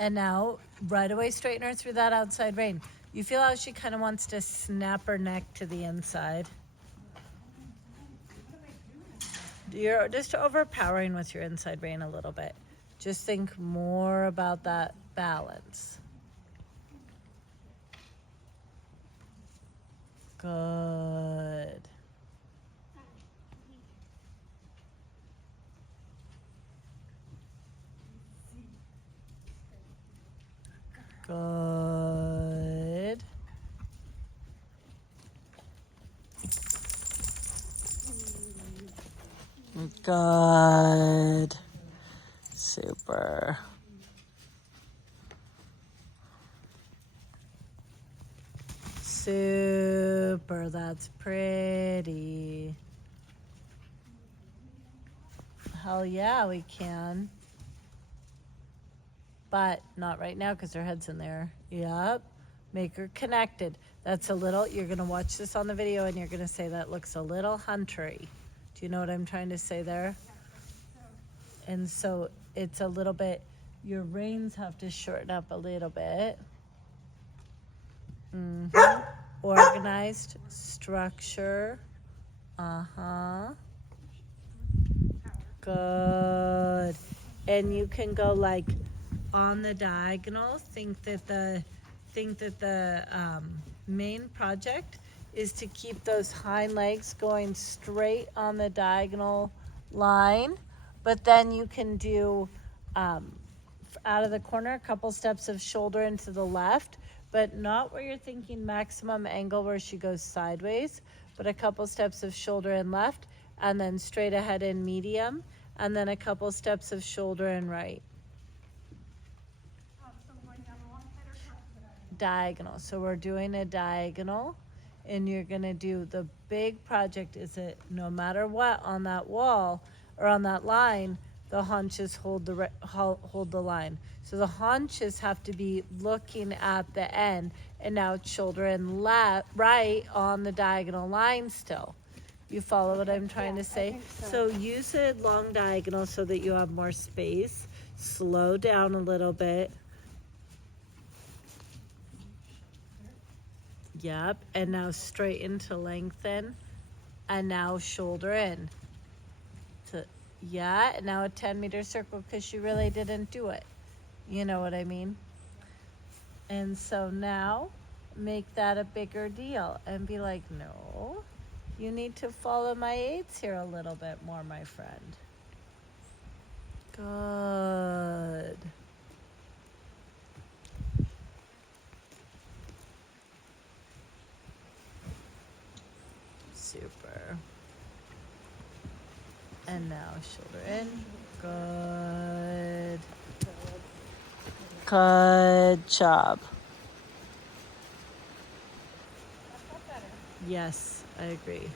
And now, right away, straighten her through that outside rein. You feel how she kind of wants to snap her neck to the inside. You're just overpowering with your inside rein a little bit. Just think more about that balance. Good. Good. Good. Super. Super. That's pretty. Hell yeah, we can. But not right now because her head's in there. Yep. Make her connected. That's a little, you're going to watch this on the video and you're going to say that looks a little huntery. Do you know what I'm trying to say there? And so it's a little bit, your reins have to shorten up a little bit. Organized structure. Good. And you can go like on the diagonal. Think that the main project is to keep those hind legs going straight on the diagonal line, but then you can do out of the corner a couple steps of shoulder into the left, but not where you're thinking maximum angle where she goes sideways, but a couple steps of shoulder and left, and then straight ahead in medium, and then a couple steps of shoulder and right. Diagonal. So we're doing a diagonal, and you're going to do the big project is that no matter what on that wall or on that line, the haunches hold the line. So the haunches have to be looking at the end, and now it's shoulder and left, right on the diagonal line still. You follow what I'm trying to say? So use a long diagonal so that you have more space. Slow down a little bit. Yep, and now straighten to lengthen, and now shoulder in. Yeah, and now a 10-meter circle because she really didn't do it. You know what I mean? And so now make that a bigger deal and be like, no, you need to follow my aids here a little bit more, my friend. Good. Super. And now shoulder in. Good. Good job. Yes, I agree.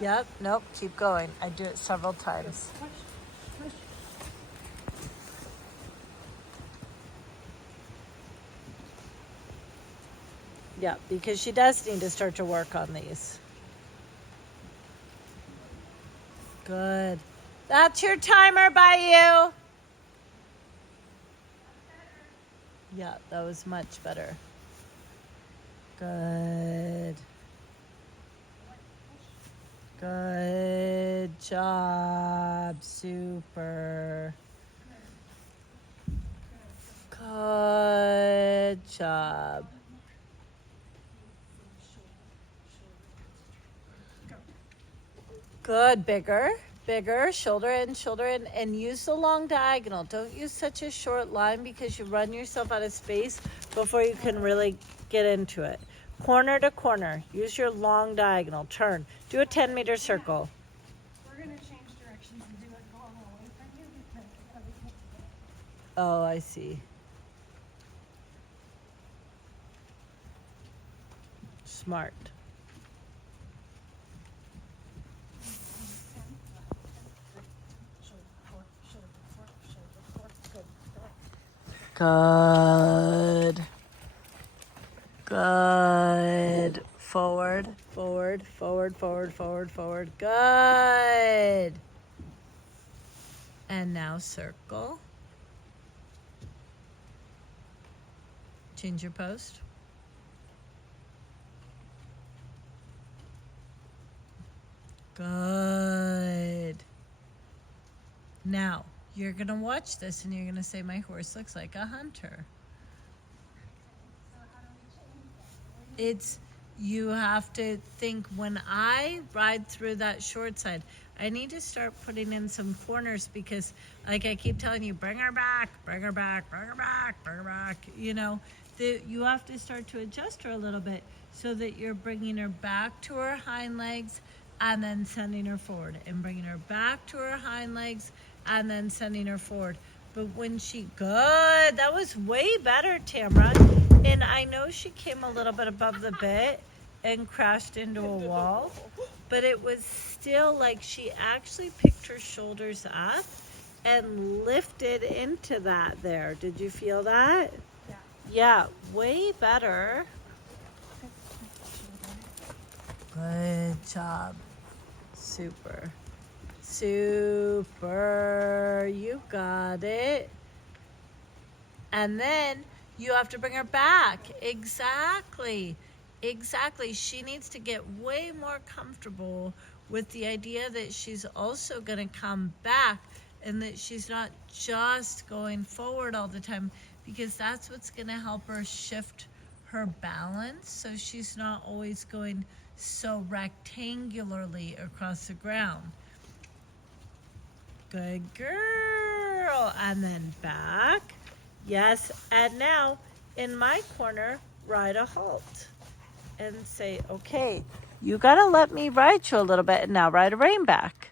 Yep, nope, keep going. I do it several times. Yeah, because she does need to start to work on these. Good. That's your timer by you. Yeah, that was much better. Good. Good job. Super. Good job. Good, bigger, shoulder in, and use the long diagonal. Don't use such a short line because you run yourself out of space before you can really get into it. Corner to corner, use your long diagonal, turn, do a 10-meter circle. We're gonna change directions and do it going away from you because everything. Oh, I see. Smart. Good. Good. Forward, forward, forward, forward, forward, forward. Good. And now circle. Change your post. Good. Now, you're going to watch this and you're going to say, my horse looks like a hunter. So how do we change that? It's, you have to think, when I ride through that short side, I need to start putting in some corners because, like I keep telling you, bring her back, bring her back, bring her back, bring her back. You know, you have to start to adjust her a little bit so that you're bringing her back to her hind legs and then sending her forward, and bringing her back to her hind legs and then sending her forward. But when she, good, that was way better, Tamara. And I know she came a little bit above the bit and crashed into a wall, but it was still like she actually picked her shoulders up and lifted into that there. Did you feel that? Yeah. Yeah, way better. Good job. Super. Super. You got it. And then you have to bring her back. Exactly. Exactly. She needs to get way more comfortable with the idea that she's also going to come back and that she's not just going forward all the time, because that's what's going to help her shift her balance so she's not always going so rectangularly across the ground. Good girl. And then back. Yes. And now in my corner, ride a halt and say, okay, you got to let me ride you a little bit, and now ride a rein back.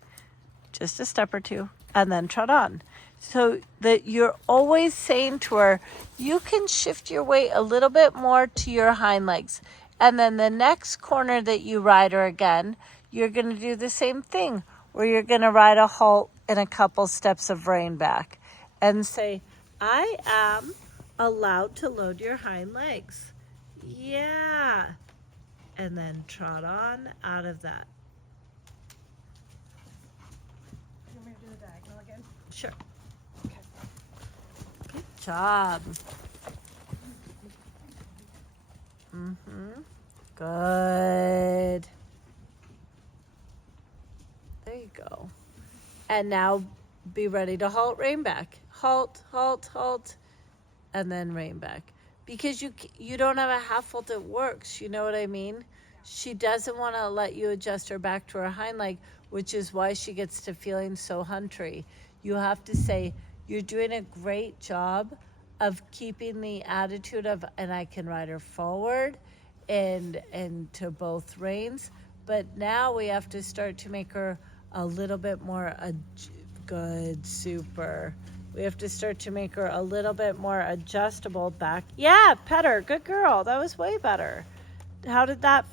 Just a step or two, and then trot on. So that you're always saying to her, you can shift your weight a little bit more to your hind legs. And then the next corner that you ride her again, you're going to do the same thing, where you're going to ride a halt and a couple steps of rein back and say, I am allowed to load your hind legs. Yeah. And then trot on out of that. You want me to do the diagonal again? Sure. Okay. Good job. Good. There you go. And now be ready to halt, rein back. Halt, halt, halt, and then rein back. Because you don't have a half halt that works, you know what I mean? She doesn't want to let you adjust her back to her hind leg, which is why she gets to feeling so huntry. You have to say, you're doing a great job of keeping the attitude of, and I can ride her forward and to both reins. But now we have to start to make her a little bit more good, super. We have to start to make her a little bit more adjustable back. Yeah, pet her. Good girl. That was way better. How did that